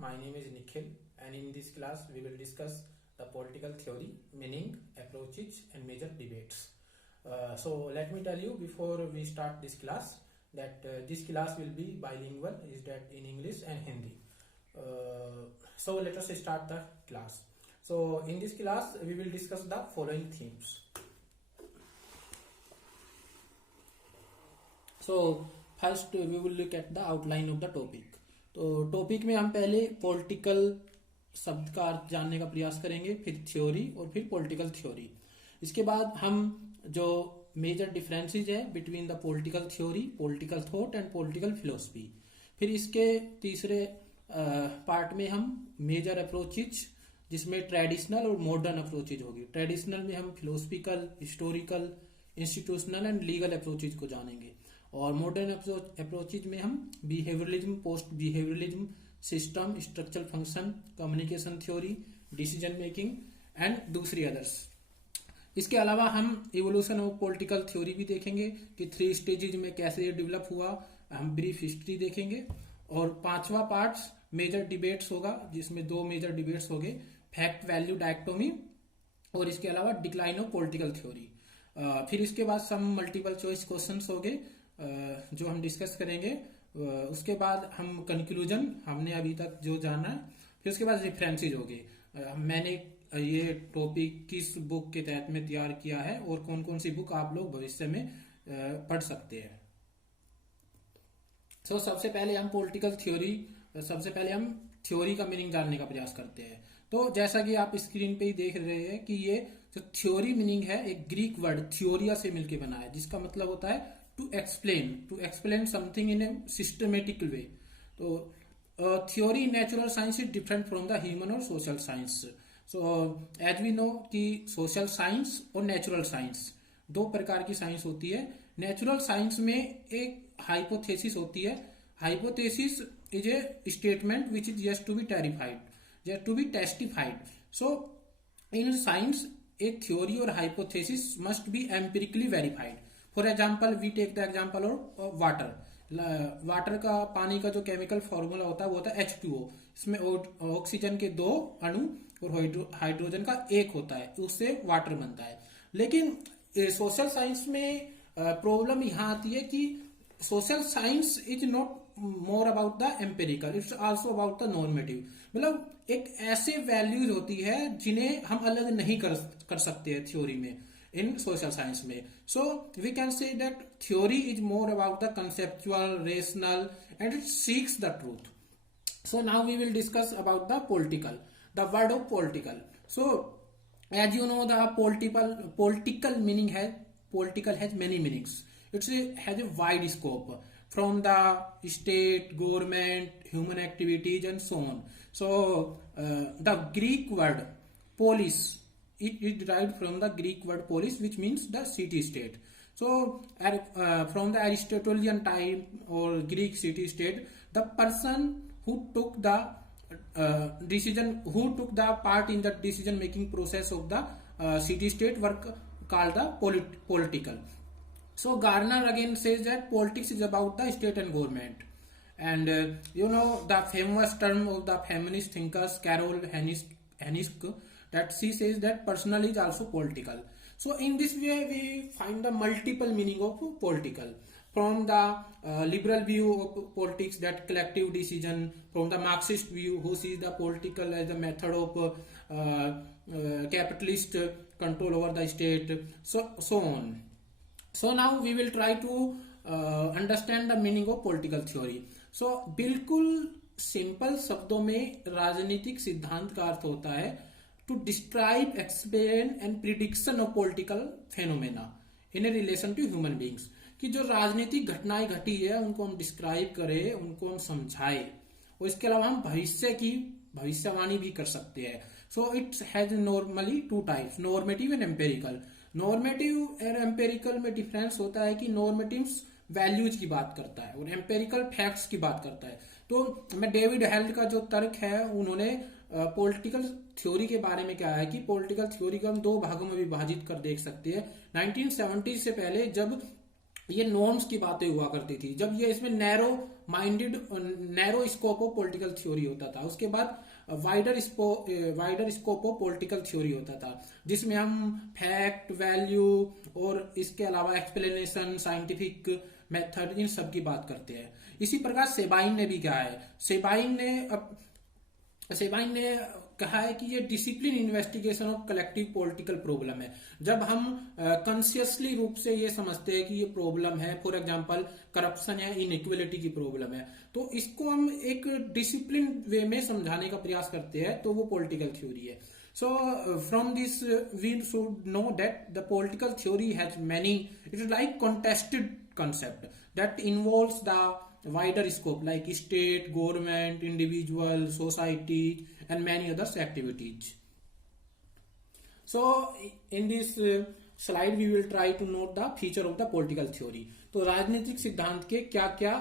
My name is Nikhil, and in this class we will discuss the political theory, meaning, approaches, and major debates. So let me tell you before we start this class that this class will be bilingual, is that in English and Hindi. So let us start the class. So in this class we will discuss the following themes. So first we will look at the outline of the topic. तो topic में हम पहले political शब्द का अर्थ जानने का प्रयास करेंगे, फिर थ्योरी और फिर पॉलिटिकल थ्योरी. इसके बाद हम जो मेजर डिफरेंसेस है between the political theory, political thought and political philosophy. फिर इसके तीसरे पार्ट में हम मेजर अप्रोचेज, जिसमें ट्रेडिशनल और मॉडर्न अप्रोचेज होगी. ट्रेडिशनल में हम philosophical, historical, institutional and legal approaches को जानेंगे. और मॉडर्न अप्रोचेज में हम behaviourism, post behaviourism, system, structural function, communication theory, decision making and दूसरी अदर्स. इसके अलावा हम इवोल्यूशन ऑफ पॉलिटिकल थ्योरी भी देखेंगे कि 3 स्टेजेज में कैसे ये डेवलप हुआ. हम ब्रीफ हिस्ट्री देखेंगे. और 5वां पार्ट मेजर डिबेट्स होगा, जिसमें 2 मेजर डिबेट्स होंगे, फैक्ट वैल्यू डायकोटोमी और इसके अलावा डिक्लाइन ऑफ पॉलिटिकल थ्योरी. फिर इसके बाद सम मल्टीपल चॉइस क्वेश्चंस होंगे जो हम डिस्कस करेंगे. उसके बाद हम कंक्लूजन, हमने अभी तक जो जाना है. फिर उसके बाद रेफरेंसेज होंगे. मैंने ये टॉपिक किस बुक के तहत में तैयार किया है और कौन कौन सी बुक आप लोग भविष्य में पढ़ सकते हैं. सो सबसे पहले हम पॉलिटिकल थ्योरी, सबसे पहले हम थ्योरी का मीनिंग जानने का प्रयास करते हैं. तो जैसा कि आप स्क्रीन पे ही देख रहे हैं कि ये जो थ्योरी मीनिंग है एक ग्रीक वर्ड थ्योरिया से मिलकर बना है, जिसका मतलब होता है to explain something in a systematic way. तो theory in natural science is different from the human और social science. So as we know कि सोशल साइंस और नेचुरल साइंस 2 प्रकार की साइंस होती है. नेचुरल साइंस में एक हाइपोथेसिस होती है. Hypothesis is a statement which is yes to be testified. So in science a theory और hypothesis must be empirically verified. For example we take the example of water का, पानी का जो chemical formula होता है वो होता है H2O. इसमें ऑक्सीजन के 2 अणु और हाइड्रोजन का 1 होता है, उससे वाटर बनता है. लेकिन सोशल साइंस में प्रॉब्लम यहाँ आती है कि social science is not more about the empirical, it's also about the normative. मतलब एक ऐसे वैल्यूज होती है जिन्हें हम अलग नहीं कर सकते हैं थ्योरी में, in social science में. So we can say that theory is more about the conceptual, rational, and it seeks the truth. So now we will discuss about the political, the word of political. So as you know, the political meaning has many meanings. It has a wide scope from the state, government, human activities, and so on. So the Greek word polis, it is derived from the Greek word polis, which means the city-state. So from the Aristotelian time or Greek city-state, the person who took the part in the decision-making process of the city-state were called the political. So Gardner again says that politics is about the state and government. And you know the famous term of the feminist thinkers Carol Hennisk, that she says that personal is also political. So in this way we find the multiple meaning of political. From the liberal view of politics, that collective decision. From the Marxist view, who sees the political as a method of capitalist control over the state, so on. So now we will try to understand the meaning of political theory. So बिल्कुल simple शब्दों में राजनीतिक सिद्धांत का अर्थ होता है to describe, explain and prediction of political phenomena in a relation to human beings. कि जो राजनीतिक घटनाएं घटी है उनको हम डिस्क्राइब करें, उनको हम समझाएं, और इसके अलावा हम भविष्य की भविष्यवाणी भी कर सकते हैं. So it has normally 2 types, normative and empirical. Normative और एम्पेरिकल में डिफरेंस होता है कि नॉर्मेटिव वैल्यूज की बात करता है और एम्पेरिकल फैक्ट्स की बात करता है. तो मैं डेविड हेल्ड का जो तर्क है, उन्होंने पॉलिटिकल थ्योरी के बारे में क्या है कि पॉलिटिकल थ्योरी को हम 2 भागों में विभाजित कर देख सकते हैं. 1970 से पहले जब ये नॉर्म्स की बातें हुआ करती थी, जब ये इसमें narrow minded narrow scope of political theory होता था। उसके बाद wider scope of political theory होता था, जिसमें हम फैक्ट, वैल्यू और इसके अलावा एक्सप्लेनेशन, साइंटिफिक मेथड, इन सब की बात करते हैं। इसी प्रकार सेबाइन ने भी कहा है, सेबाइन ने कहा है कि ये discipline investigation of collective political problem है। जब हम कॉन्शियसली रूप से ये समझते हैं कि ये प्रॉब्लम है, फॉर एग्जांपल करप्शन या इनइक्वलिटी की प्रॉब्लम है, तो इसको हम एक डिसिप्लिन वे में समझाने का प्रयास करते हैं, तो वो पॉलिटिकल थ्योरी है। So from this we should know that the political theory has many, it is like contested concept that involves the wider scope like state, government, individual, society and many other activities. So in this slide we will try to note the feature of the political theory. तो राजनीतिक सिद्धांत के क्या क्या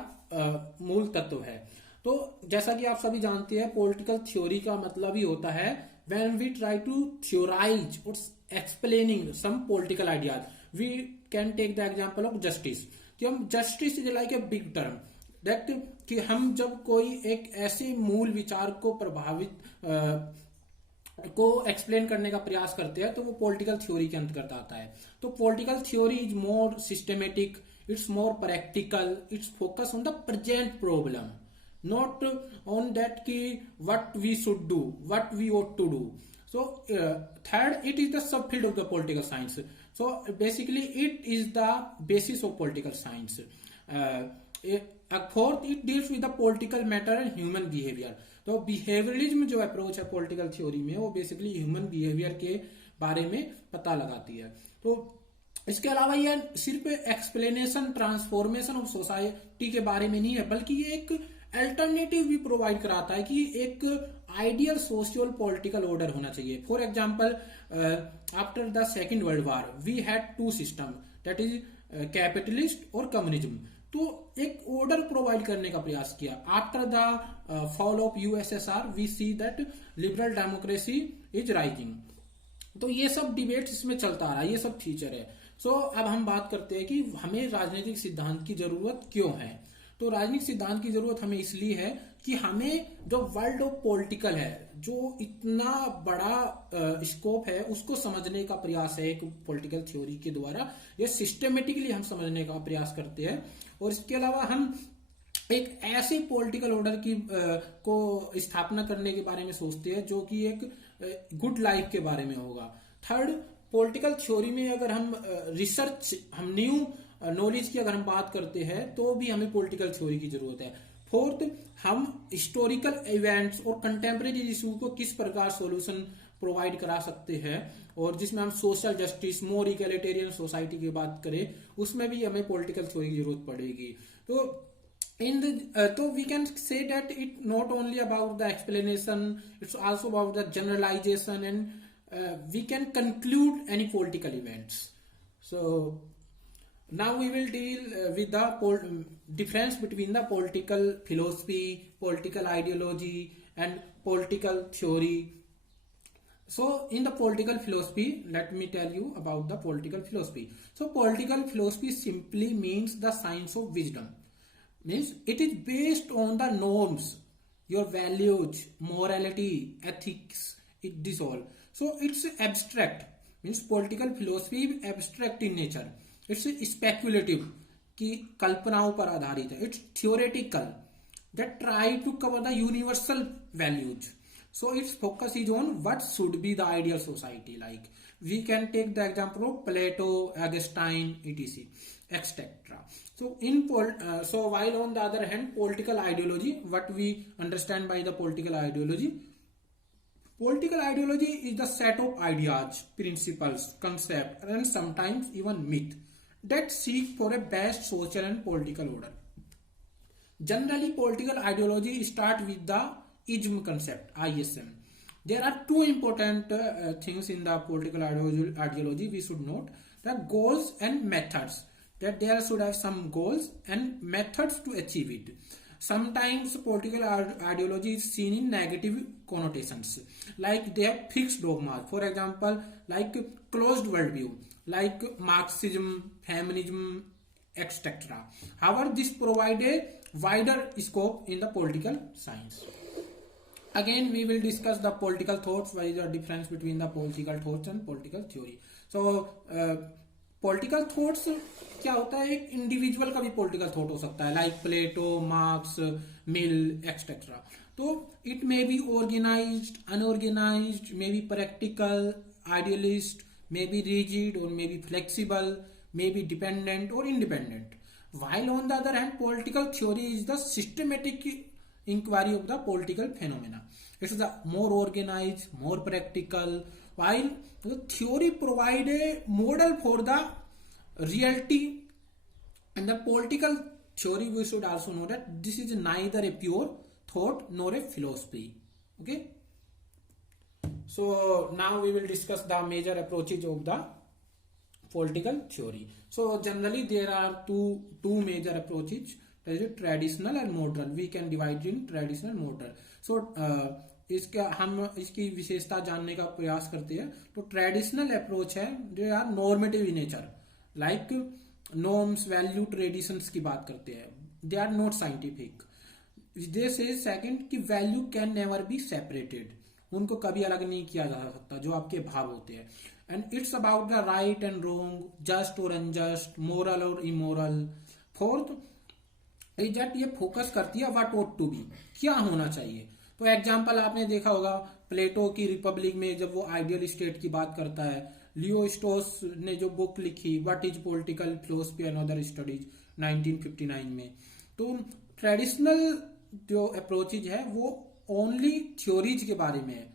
मूल तत्व है। तो जैसा कि आप सभी जानते हैं, पॉलिटिकल थ्योरी का मतलब ही होता है when we try to theorize or explaining some political ideas. We can take the example of justice, कि हम justice is like a big term that कि हम जब कोई एक ऐसे मूल विचार को को एक्सप्लेन करने का प्रयास करते हैं, तो वो पॉलिटिकल थ्योरी के अंतर्गत आता है। तो political theory is more systematic, it's more practical, it's focus on the present problem, not on that ki what we should do, what we ought to do. So third, it is the subfield of the political science. So basically it is the basis of political science. Fourth, it deals with the political matter and human behavior. तो behaviourism जो approach है political theory में, वो basically human behaviour के बारे में पता लगाती है। तो इसके अलावा यह सिर्फ एक्सप्लेनेशन, ट्रांसफॉर्मेशन ऑफ सोसाइटी के बारे में नहीं है, बल्कि ये एक अल्टरनेटिव भी प्रोवाइड कराता है कि एक आइडियल सोशियल पॉलिटिकल ऑर्डर होना चाहिए। For example, after the second world war we had two system, that is capitalist और कम्युनिज्म। तो एक ऑर्डर प्रोवाइड करने का प्रयास किया। After the fall of USSR we see that liberal democracy is rising. तो ये सब डिबेट्स इसमें चलता आ रहा है, ये सब फीचर है। सो अब हम बात करते हैं कि हमें राजनीतिक सिद्धांत की जरूरत क्यों है। तो राजनीतिक सिद्धांत की जरूरत हमें इसलिए है कि हमें जो वर्ल्ड ऑफ पॉलिटिकल है, जो इतना बड़ा स्कोप है, उसको समझने का प्रयास है एक पॉलिटिकल थ्योरी के द्वारा। ये सिस्टमेटिकली हम समझने का प्रयास करते हैं, और इसके अलावा हम एक ऐसे पॉलिटिकल ऑर्डर की को स्थापना करने के बारे में सोचते हैं जो कि एक गुड लाइफ के बारे में होगा। थर्ड, पॉलिटिकल थ्योरी में अगर हम रिसर्च, हम न्यू नॉलेज की अगर हम बात करते हैं, तो भी हमें पॉलिटिकल थ्योरी की जरूरत है। फोर्थ, हम हिस्टोरिकल इवेंट्स और कंटेम्प्रेरी इशू को किस प्रकार सॉल्यूशन प्रोवाइड करा सकते हैं, और जिसमें हम सोशल जस्टिस, मोर इक्वलिटेरियन सोसाइटी की बात करें, उसमें भी हमें पॉलिटिकल थ्योरी की जरूरत पड़ेगी। तो we can say that it not only about the explanation, it's also about the generalisation, and we can conclude any political events. So now we will deal with the difference between the political philosophy, political ideology and political theory. So in the political philosophy, let me tell you about the political philosophy. So political philosophy simply means the science of wisdom, means it is based on the norms, your values, morality, ethics, it is all. So it's abstract, means political philosophy abstract in nature, it's speculative, की कल्पनाओं पर आधारित है। It's theoretical, that try to cover the universal values. So it's focus is on what should be the ideal society. Like we can take the example of Plato, Augustine, etc, etcetera. So while on the other hand, political ideology, what we understand by the political ideology is the set of ideas, principles, concepts, and sometimes even myth that seek for a best social and political order. Generally, political ideology start with the ism concept, ISM. There are two important things in the political ideology we should note: the goals and methods. That there should have some goals and methods to achieve it. Sometimes political ideology is seen in negative connotations, like they have fixed dogmas. For example, like closed worldview, like Marxism, feminism, etc. However, this provide a wider scope in the political science. Again, we will discuss the political thoughts. What is the difference between the political thoughts and political theory? So, political thoughts क्या होता है, एक individual का भी political thought हो सकता है, like Plato, Marx, Mill etcetera. तो it may be organised, unorganised, may be practical, idealist, may be rigid और may be flexible, may be dependent और independent. While on the other hand, political theory is the systematic inquiry of the political phenomena. It's the more organized, more practical, while the theory provide a model for the reality. And the political theory, we should also know that this is neither a pure thought nor a philosophy. Okay. So now we will discuss the major approaches of the political theory. So generally there are two major approaches. There is a traditional and modern. We can divide in traditional and modern. So इसका हम इसकी विशेषता जानने का प्रयास करते हैं. तो ट्रेडिशनल अप्रोच है जो are normative in nature, like norms, value, traditions की बात करते हैं. They are not scientific. This is second कि value can never be separated, उनको कभी अलग नहीं किया जा सकता, जो आपके भाव होते हैं. And it's about the right and wrong, just or unjust, moral or immoral. Fourth is that ये फोकस करती है what ought to be, क्या होना चाहिए. तो एग्जाम्पल आपने देखा होगा प्लेटो की रिपब्लिक में, जब वो आइडियल स्टेट की बात करता है. लियो स्टोस ने जो बुक लिखी what is political philosophy and other studies 1959 में. तो ट्रेडिशनल जो अप्रोचेज है वो ओनली थ्योरीज के बारे में है,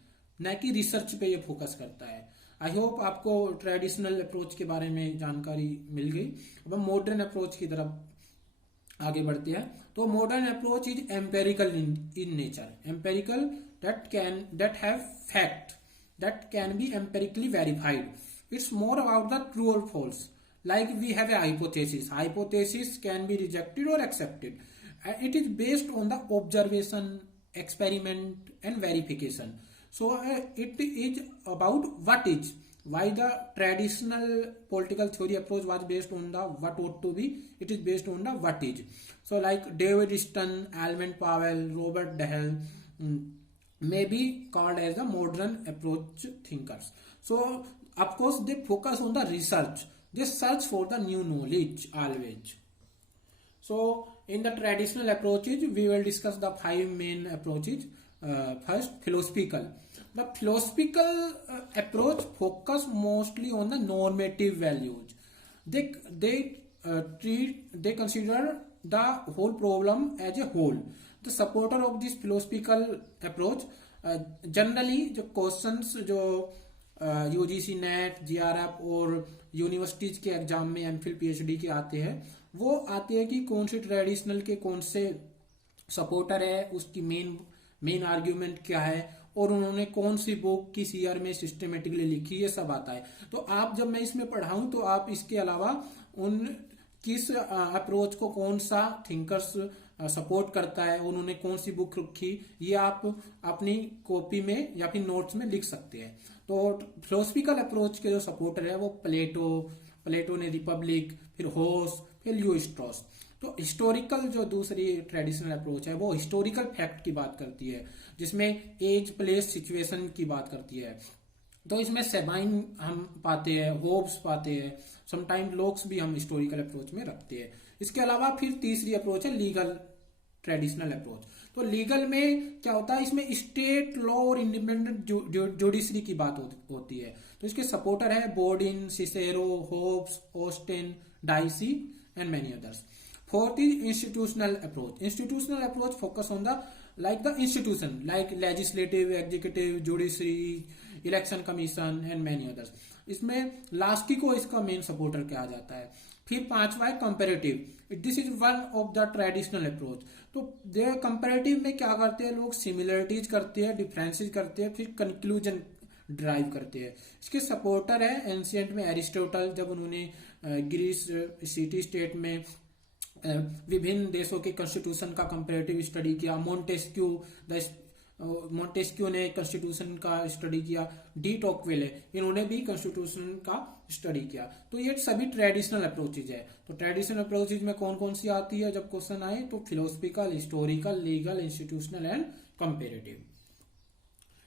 न कि रिसर्च पे ये फोकस करता है. आई होप आपको ट्रेडिशनल अप्रोच के बारे में जानकारी मिल गई. अब हम मॉडर्न अप्रोच की तरफ आगे बढ़ते हैं. तो modern approach is empirical in nature. Empirical that have fact that can be empirically verified. It's more about the true or false. Like we have a hypothesis. Hypothesis can be rejected or accepted. It is based on the observation, experiment and verification. So it is about what is. Why the traditional political theory approach was based on the what ought to be, it is based on the what is. So like David Stern, Almond Powell, Robert Dahl may be called as the modern approach thinkers. So of course they focus on the research. They search for the new knowledge always. So in the traditional approaches we will discuss the 5 main approaches. First, philosophical. The philosophical approach focus mostly on the normative values. They consider the whole problem as a whole. The supporter of this philosophical approach generally जो questions जो UGC net, GRF और universities के exam में MPhil PhD के आते हैं, वो आते हैं कि कौन से ट्रेडिशनल के कौन से सपोर्टर है, उसकी मेन आर्ग्यूमेंट क्या है और उन्होंने कौन सी बुक किस ईयर में सिस्टमेटिकली लिखी, ये सब आता है. तो आप जब मैं इसमें पढ़ाऊं तो आप इसके अलावा उन किस अप्रोच को कौन सा थिंकर्स सपोर्ट करता है, उन्होंने कौन सी बुक रखी, ये आप अपनी कॉपी में या फिर नोट्स में लिख सकते हैं. तो फिलोसफिकल अप्रोच के जो सपोर्टर है वो प्लेटो ने रिपब्लिक, फिर होस, फिर लियो स्ट्रॉस. तो हिस्टोरिकल जो दूसरी ट्रेडिशनल अप्रोच है वो हिस्टोरिकल फैक्ट की बात करती है, जिसमें एज, प्लेस, सिचुएशन की बात करती है. तो इसमें सेबाइन हम पाते हैं, होब्स पाते हैं, समटाइम लॉक्स भी हम हिस्टोरिकल अप्रोच में रखते हैं. इसके अलावा फिर तीसरी अप्रोच है लीगल ट्रेडिशनल अप्रोच. तो लीगल में क्या होता है, इसमें स्टेट लॉ और इंडिपेंडेंट जुडिशरी की बात होती है. तो इसके सपोर्टर है Bodin, Cicero, Hobbes, Austin, Dicey and many others. Fourth is institutional approach. Institutional approach focus on the institution like legislative, executive, judiciary, election commission and many others. इसमें Laski को इसका मेन सपोर्टर कहा जाता है. फिर पांचवा है comparative. This is one of the traditional approach. तो कंपेरेटिव में क्या करते हैं लोग, सिमिलरिटीज करते हैं, डिफरेंसेज करते हैं, फिर कंक्लूजन ड्राइव करते हैं. इसके सपोर्टर है एंशियंट में एरिस्टोटल, जब उन्होंने ग्रीस सिटी स्टेट में विभिन्न देशों के कॉन्स्टिट्यूशन का कंपैरेटिव स्टडी किया. मोंटेस्क्यू द मोंटेस्क्यू ने कॉन्स्टिट्यूशन का स्टडी किया, डी टोकवेल है, इन्होंने भी कॉन्स्टिट्यूशन का स्टडी किया। तो ये सभी ट्रेडिशनल अप्रोचेज है। तो ट्रेडिशनल अप्रोचेज में कौन कौन सी आती है जब क्वेश्चन आए, तो philosophical, historical, legal, institutional and comparative.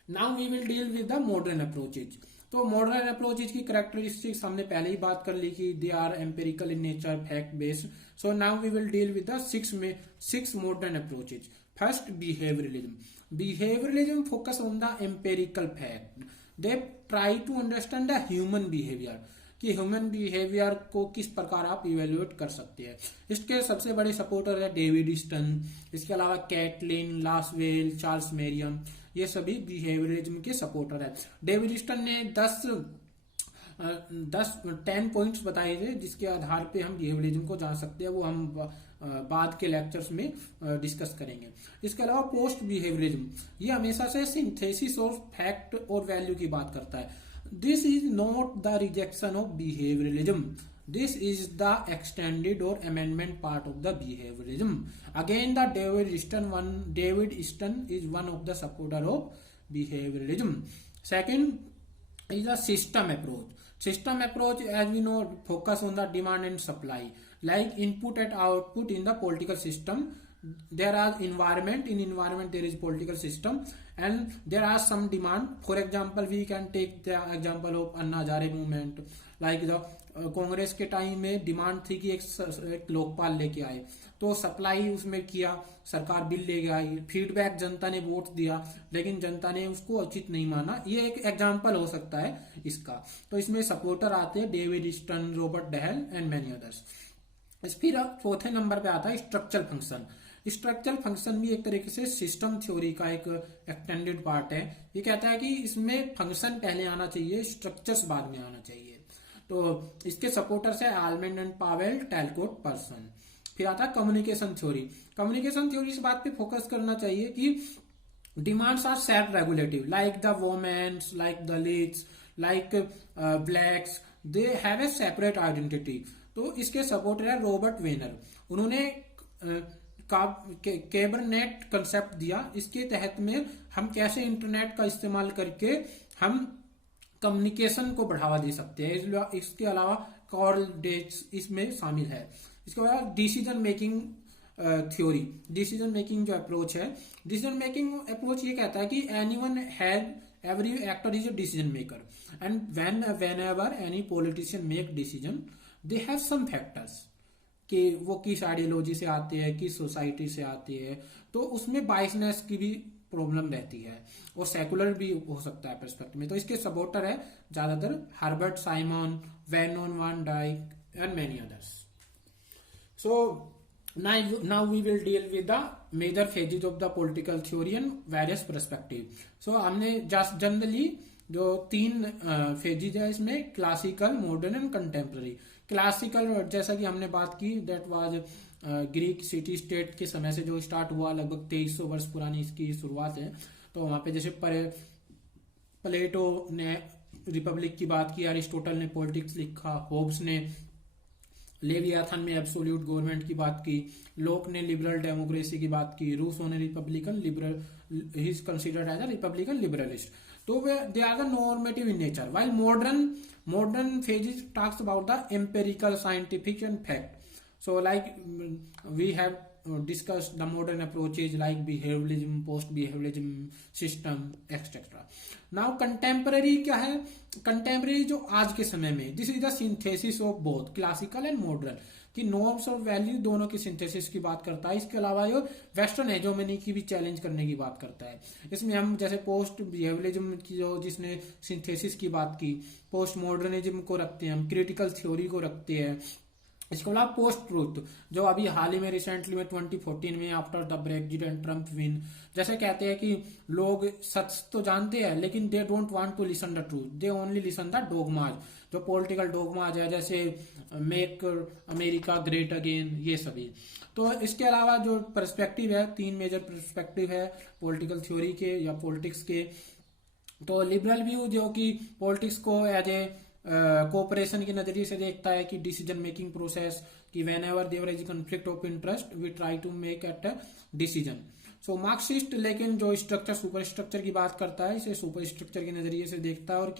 Now we will deal with the modern approaches. तो मॉडर्न अप्रोचेज की कैरेक्टरिस्टिक्स हमने पहले ही बात कर ली कि they are empirical in nature, fact based. So now we will deal with the six modern approaches. First, behaviouralism. Behaviouralism focus on the empirical fact. They try to understand the human behaviour, कि human behaviour को किस प्रकार आप evaluate कर सकते हैं। इसके सबसे बड़े सपोर्टर है डेविड ईस्टन, इसके अलावा कैटलिन लासवेल, चार्ल्स मेरियम, ये सभी बिहेवियरिज्म के सपोर्टर है। डेविड ईस्टन ने 10 पॉइंट्स बताए थे जिसके आधार पे हम बिहेवियरिज्म को जान सकते हैं, वो हम बाद के लेक्चर्स में डिस्कस करेंगे। इसके अलावा पोस्ट बिहेवियरिज्म, ये हमेशा से सिंथेसिस ऑफ फैक्ट और वैल्यू की बात करता है। This is not the rejection of behaviourism, this is the extended और amendment part of the behaviourism. Again the David Easton is one of the supporter of behaviourism. Second is a system approach. System approach, as we know, focus on the demand and supply, like input and output in the political system. There are environment, in environment there is political system, and there are some demand. For example, we can take the example of Anna Hazare movement, like the Congress के time में demand थी कि एक लोकपाल लेके आए, तो supply उसमें किया, सरकार बिल लेके आई, फीडबैक जनता ने वोट दिया, लेकिन जनता ने उसको उचित नहीं माना। ये एक एग्जांपल हो सकता है इसका। तो इसमें सपोर्टर आते हैं David Easton, Robert Dahl and many others. फिर चौथे नंबर पे आता है स्ट्रक्चरल फंक्शन। स्ट्रक्चरल फंक्शन भी एक तरीके से सिस्टम थ्योरी का एक एक्सटेंडेड पार्ट है। ये कहता है कि इसमें फंक्शन पहले आना चाहिए, स्ट्रक्चर्स बाद में आना चाहिए। तो इसके सपोर्टर्स है आलमंड एंड पावेल, टैलकोट, पर्सन। फिर आता है कम्युनिकेशन थ्योरी। कम्युनिकेशन थ्योरी इस बात पे फोकस करना चाहिए कि demands are self regulative, like the women's, like Dalits, like blacks, they have a separate identity. तो इसके सपोर्टर है रॉबर्ट वेनर। उन्होंने कैबरनेट कंसेप्ट दिया। इसके तहत में हम कैसे इंटरनेट का इस्तेमाल करके हम कम्युनिकेशन को बढ़ावा दे सकते हैं। इसके अलावा कार्ल डेट्स इसमें शामिल है। इसके बाद decision making theory, decision making जो अप्रोच है, डिसीजन मेकिंग अप्रोच ये कहता है कि anyone has, every actor is a decision maker and whenever any politician make decision they have some factors, कि वो किस आइडियोलॉजी से आते हैं, किस सोसाइटी से आती है, तो उसमें बाइसनेस की भी प्रॉब्लम रहती है और सेकुलर भी हो सकता है पर्सपेक्टिव में। तो इसके सपोर्टर है ज्यादातर Herbert Simon, Vernon Van Dyke and many others. So now we will deal with the major phases of the political theory and various perspective. So हमने जस्ट जनरली जो 3 फेजेज है इसमें, classical, modern and contemporary. Classical जैसा कि हमने बात की, that was Greek city state के समय से जो स्टार्ट हुआ, लगभग 2300 वर्ष पुरानी इसकी शुरुआत है। तो वहां पे जैसे प्लेटो ने रिपब्लिक की बात की, अरिस्टोटल ने पॉलिटिक्स लिखा, होब्स ने लेवियाथन में एब्सोल्यूट गवर्नमेंट की बात की, लोक ने लिबरल डेमोक्रेसी की बात की, रूसो ने republican liberal, he is considered as a republican liberalist. तो they are the normative in nature, while modern phases talks about the empirical, scientific and fact. So like we have discussed the modern approaches like behavioralism, post behavioralism, system, etc. Now contemporary क्या है? Contemporary जो आज के समय में, this is the synthesis of both classical and modern, कि norms और value दोनों की सिंथेसिस की बात करता है। इसके अलावा ये वेस्टर्न हेजोमनी की भी चैलेंज करने की बात करता है। इसमें हम जैसे पोस्ट बिहेवियरिज्म की जो जिसने सिंथेसिस की बात की, पोस्ट मॉडर्निज्म को रखते हैं हम, क्रिटिकल थ्योरी को रखते हैं। इसके अलावा पोस्ट ट्रूथ जो अभी हाल ही में रिसेंटली में 2014 में after the Brexit and Trump win, जैसे कहते हैं कि लोग सच तो जानते हैं लेकिन they don't want to listen the truth, they only listen the dogmas, जो पॉलिटिकल डोगमाज है, जैसे मेक अमेरिका ग्रेट अगेन, ये सभी। तो इसके अलावा जो पर्सपेक्टिव है, 3 मेजर पर्सपेक्टिव है पॉलिटिकल थ्योरी के या पॉलिटिक्स के। तो लिबरल व्यू जो कि पॉलिटिक्स को एज ए कोऑपरेशन के नजरिए से देखता है, कि डिसीजन मेकिंग प्रोसेस, कि whenever there is conflict of interest we try to make at a decision. So Marxist लेकिन जो स्ट्रक्चर सुपर स्ट्रक्चर की बात करता है, इसे सुपर स्ट्रक्चर के नजरिए से देखता है और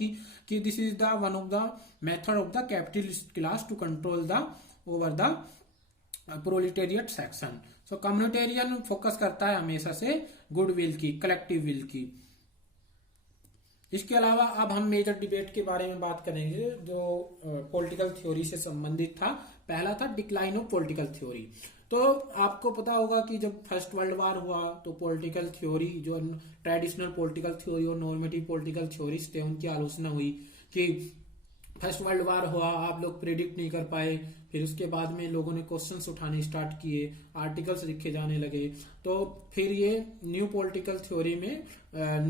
कि this is the one of the method of the capitalist class to control the over the proletariat section. So communitarian focus करता है हमेशा से गुड विल की, कलेक्टिव विल की। इसके अलावा अब हम मेजर डिबेट के बारे में बात करेंगे जो पॉलिटिकल थ्योरी से संबंधित था। पहला था डिक्लाइन ऑफ पॉलिटिकल थ्योरी। तो आपको पता होगा कि जब फर्स्ट वर्ल्ड वॉर हुआ तो पॉलिटिकल थ्योरी, जो ट्रेडिशनल पॉलिटिकल थ्योरी और नॉर्मेटिव पॉलिटिकल थ्योरीज थे, उनकी आलोचना हुई कि फर्स्ट वर्ल्ड वॉर हुआ, आप लोग प्रेडिक्ट नहीं कर पाए। फिर उसके बाद में लोगों ने क्वेश्चंस उठाने स्टार्ट किए, आर्टिकल्स लिखे जाने लगे। तो फिर ये न्यू पॉलिटिकल थ्योरी में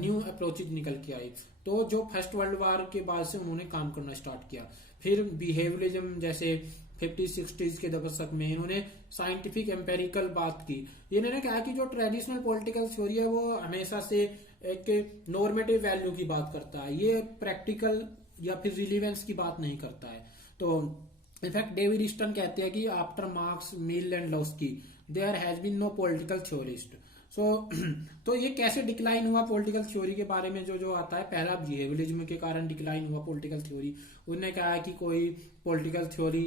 न्यू अप्रोचेज निकल के आई। तो जो फर्स्ट वर्ल्ड वॉर के बाद से उन्होंने काम करना स्टार्ट किया। फिर बिहेवियरिज्म जैसे 50-60s के दशक में इन्होंने साइंटिफिक एम्पेरिकल बात की। इन्होंने कहा कि जो ट्रेडिशनल पॉलिटिकल थ्योरी है वो हमेशा से एक नॉर्मेटिव वैल्यू की बात करता है, ये प्रैक्टिकल या फिर रिलीवेंस की बात नहीं करता है। तो इनफैक्ट डेविड ईस्टन कहते हैं कि after Marx, Mill and Laski there has been no political theorist. So तो ये कैसे डिक्लाइन हुआ पॉलिटिकल थ्योरी के बारे में जो आता है, पहला बिहेवियरिज्म के कारण डिक्लाइन हुआ पॉलिटिकल थ्योरी। उन्होंने कहा कि कोई पॉलिटिकल थ्योरी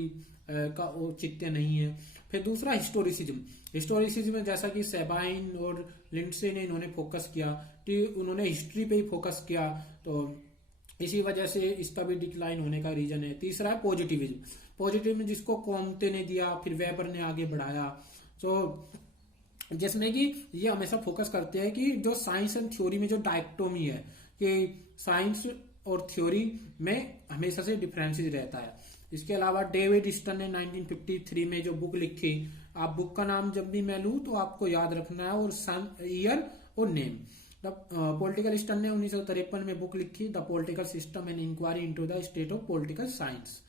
का औचित्य नहीं है। फिर दूसरा हिस्टोरिसिज्म। हिस्टोरिसिज्म में जैसा कि सेबाइन और लिंडसे ने इन्होंने फोकस किया कि उन्होंने हिस्ट्री पे ही फोकस किया, तो इसी वजह से इसका भी डिक्लाइन होने का रीजन है। तीसरा है पॉजिटिविज्म। पॉजिटिविज्म जिसको कॉम्टे ने दिया, फिर वेबर ने आगे बढ़ाया। तो जिसमें कि ये हमेशा फोकस करते हैं कि जो साइंस एंड थ्योरी में जो डायक्टोमी है कि साइंस और थ्योरी में हमेशा से डिफरेंसेस रहता है। इसके अलावा डेविड ईस्टन ने 1953 में जो बुक लिखी, आप बुक का नाम जब भी मैं लूं तो आपको याद रखना है और सन, ईयर और नेम। पॉलिटिकल ईस्टन ने 1953 में बुक लिखी the political system and inquiry into the state of political science.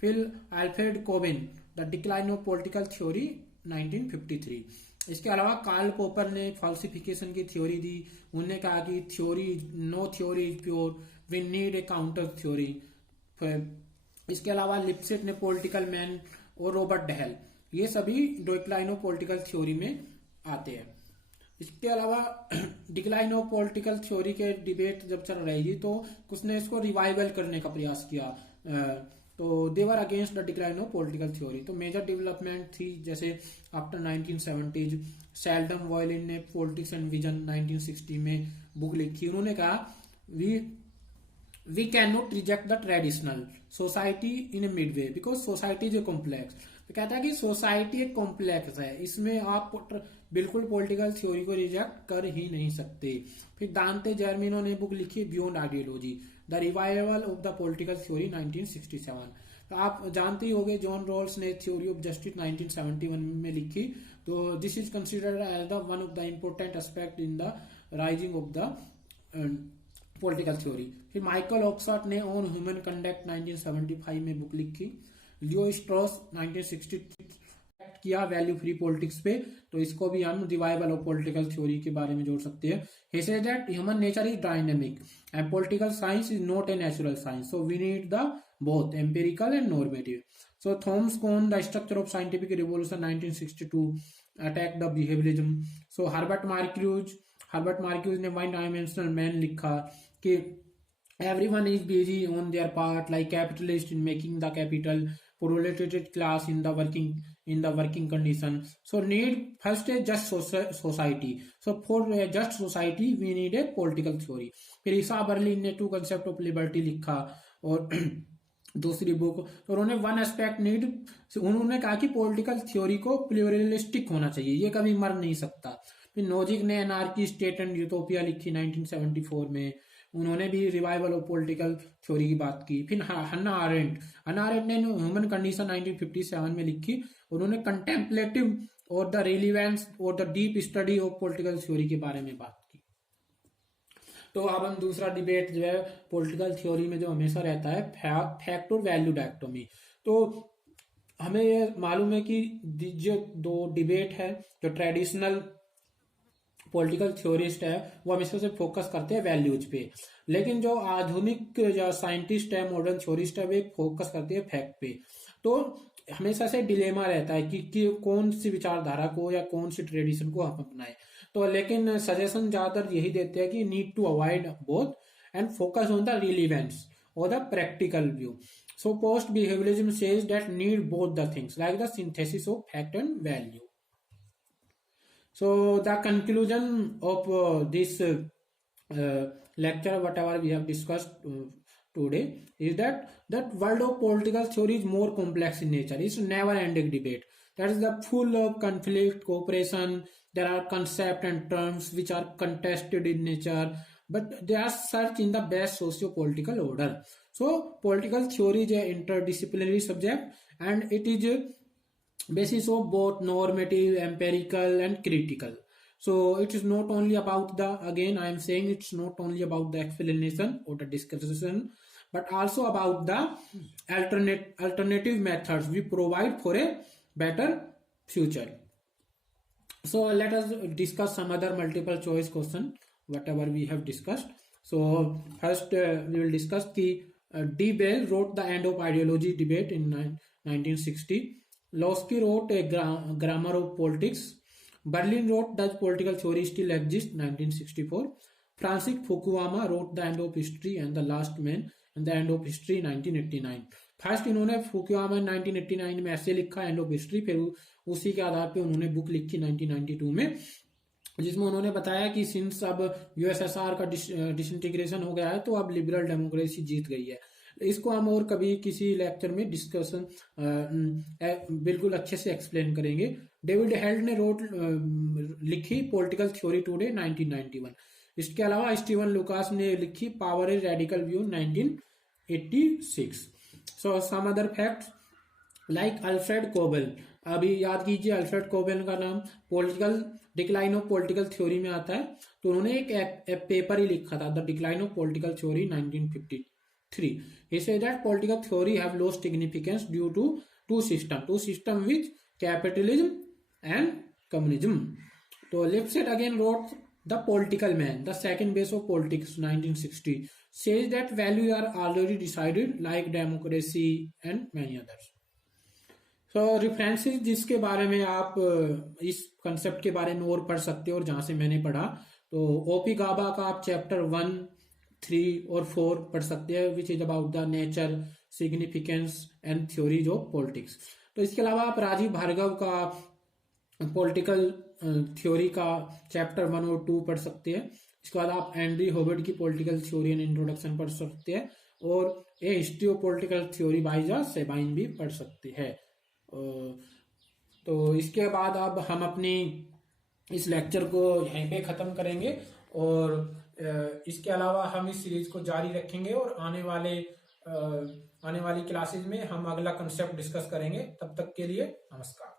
फिर Alfred Cobban the decline of political theory 1953। इसके अलावा कार्ल पॉपर ने फाल्सिफिकेशन की थ्योरी दी। उन्होंने कहा कि no theory is pure, we need a counter theory. इसके अलावा लिप्सिट ने पॉलिटिकल मैन और रॉबर्ट डहेल, ये सभी डिक्लाइन ऑफ पॉलिटिकल थ्योरी में आते हैं। इसके अलावा डिक्लाइन ऑफ पॉलिटिकल थ्योरी के डिबेट जब चल रही थी तो कुछ ने इसको रिवाइवल करने का प्रयास किया। तो they were against the decline of political theory. तो मेजर डेवलपमेंट थी जैसे आफ्टर 1970s सेल्डम वॉयलिन ने पॉलिटिक्स एंड विजन 1960 में बुक लिखी। उन्होंने कहा we can not reject the traditional society in a mid way because society is a complex. तो कहता है कि सोसाइटी एक कॉम्प्लेक्स है, इसमें आप बिल्कुल पॉलिटिकल थ्योरी को रिजेक्ट कर ही नहीं सकते। फिर दांते जर्मिनो ने बुक लिखी beyond ideology the revival of the political theory 1967। तो आप जानते ही होंगे जॉन रॉल्स ने थ्योरी ऑफ जस्टिस 1971 में लिखी। तो this is considered as the one of the important aspect in the rising of the political theory. फिर माइकल ऑक्सफोर्ड ने ऑन ह्यूमन कंडक्ट 1975 में बुक लिखी। लियो स्ट्रॉस 1963 किया वैल्यू फ्री पॉलिटिक्स पे, तो इसको भी हम रिवाइवल ऑफ पॉलिटिकल थ्योरी के बारे में जोड़ सकते हैं। He said that human nature is dynamic and political science is not a natural science, so we need the both empirical and normative. So Thomas Kuhn the structure of scientific revolution 1962 attack the behaviourism. So Herbert Marcuse ने one dimensional man लिखा कि everyone is busy on their part like capitalists in making the capital, proletariat class in the working condition, so need first a just society, so for a just society we need a political theory। फिर ईसा Berlin ने to concept of liberty लिखा और दूसरी book, और उन्होंने one aspect need, उन्होंने कहा कि पॉलिटिकल थ्योरी को प्लूरलिस्टिक होना चाहिए, ये कभी मर नहीं सकता। फिर नोजिक ने एनार्की स्टेट एंड यूटोपिया लिखी 1974 में, उन्होंने भी रिवाइवल ऑफ पॉलिटिकल थ्योरी की बात की। फिर हन्ना आरेंट ने ह्यूमन कंडीशन 1957 में लिखी, उन्होंने कंटेम्पलेटिव और द रिलीवेंस और the deep study of political theory के बारे में बात की। तो अब हम दूसरा डिबेट जो है पॉलिटिकल थ्योरी में जो हमेशा रहता है, फैक्ट और वैल्यू डायक्टोमी। तो हमें ये मालूम है कि जो दो डिबेट है, जो ट्रेडिशनल पॉलिटिकल थ्योरिस्ट है वो हमेशा से फोकस करते हैं वैल्यूज पे, लेकिन जो आधुनिक जो साइंटिस्ट है, मॉडर्न थ्योरिस्ट है, वे फोकस करते हैं फैक्ट पे। तो हमेशा से डिलेमा रहता है कि कौन सी विचारधारा को या कौन सी ट्रेडिशन को हम अपनाएं। तो लेकिन सजेशन ज्यादातर यही देते हैं कि need to avoid both and focus on the relevance और the practical view. So post behavioralism says that need both the things like the synthesis of fact and value. So the conclusion of this lecture, whatever we have discussed today, is that world of political theory is more complex in nature. It's never ending debate. That is the full of conflict, cooperation. There are concepts and terms which are contested in nature, but they are searched in the best socio-political order. So political theory is an interdisciplinary subject, and it is a basis of both normative, empirical, and critical. So it is not only about the, again I am saying, it's not only about the explanation or the discussion, but also about the alternative methods we provide for a better future. So let us discuss some other multiple choice question whatever we have discussed. So first we will discuss the D. Bell wrote The End of Ideology debate in 1960. Lowsky wrote A Grammar of Politics. Berlin wrote Does Political Theory Still Exist? 1964. Francis Fukuyama wrote The End of History and The Last Man and The End of History 1989. First इन्होंने Fukuyama 1989 में ऐसे लिखा end of history, फिर उसी के आधार पे उन्होंने book लिखी 1992 में, जिसमें उन्होंने बताया कि सिंस अब यूएसएसआर का डिसइंटीग्रेशन हो गया है तो अब लिबरल डेमोक्रेसी जीत गई है. इसको हम और कभी किसी लेक्चर में डिस्कशन बिल्कुल अच्छे से एक्सप्लेन करेंगे. डेविड हेल्ड ने लिखी पॉलिटिकल थ्योरी टुडे 1991. इसके अलावा स्टीवन लुकास ने लिखी power is radical view 1986. So some other facts like Alfred Cobban, अभी याद कीजिए अल्फ्रेड कोबेल का नाम political decline of political theory में आता है, तो उन्होंने एक पेपर ही लिखा था the decline of political theory 1953. He said that political theory have lost significance due to two system which capitalism and communism. So Lipset again wrote The Political Man, The Second Base of Politics 1960, says that values are already decided like democracy and many others. So references जिसके बारे में आप इस concept के बारे में और पढ़ सकते हो और जहां से मैंने पढ़ा, तो ओपी गाबा का आप चैप्टर 1, 3 और 4 पढ़ सकते हैं which is about the nature, significance and theories of politics. तो इसके अलावा आप राजीव भार्गव का पॉलिटिकल थ्योरी का चैप्टर 1 और 2 पढ़ सकते हैं. इसके बाद आप एंड्री होबर्ट की पॉलिटिकल थ्योरी एंड इंट्रोडक्शन पढ़ सकते हैं और a history of political theory by the Sabine भी पढ़ सकते हैं. तो इसके बाद अब हम अपनी इस लेक्चर को यहीं पे खत्म करेंगे और इसके अलावा हम इस सीरीज को जारी रखेंगे और आने वाली क्लासेज में हम अगला कंसेप्ट डिस्कस करेंगे. तब तक के लिए नमस्कार.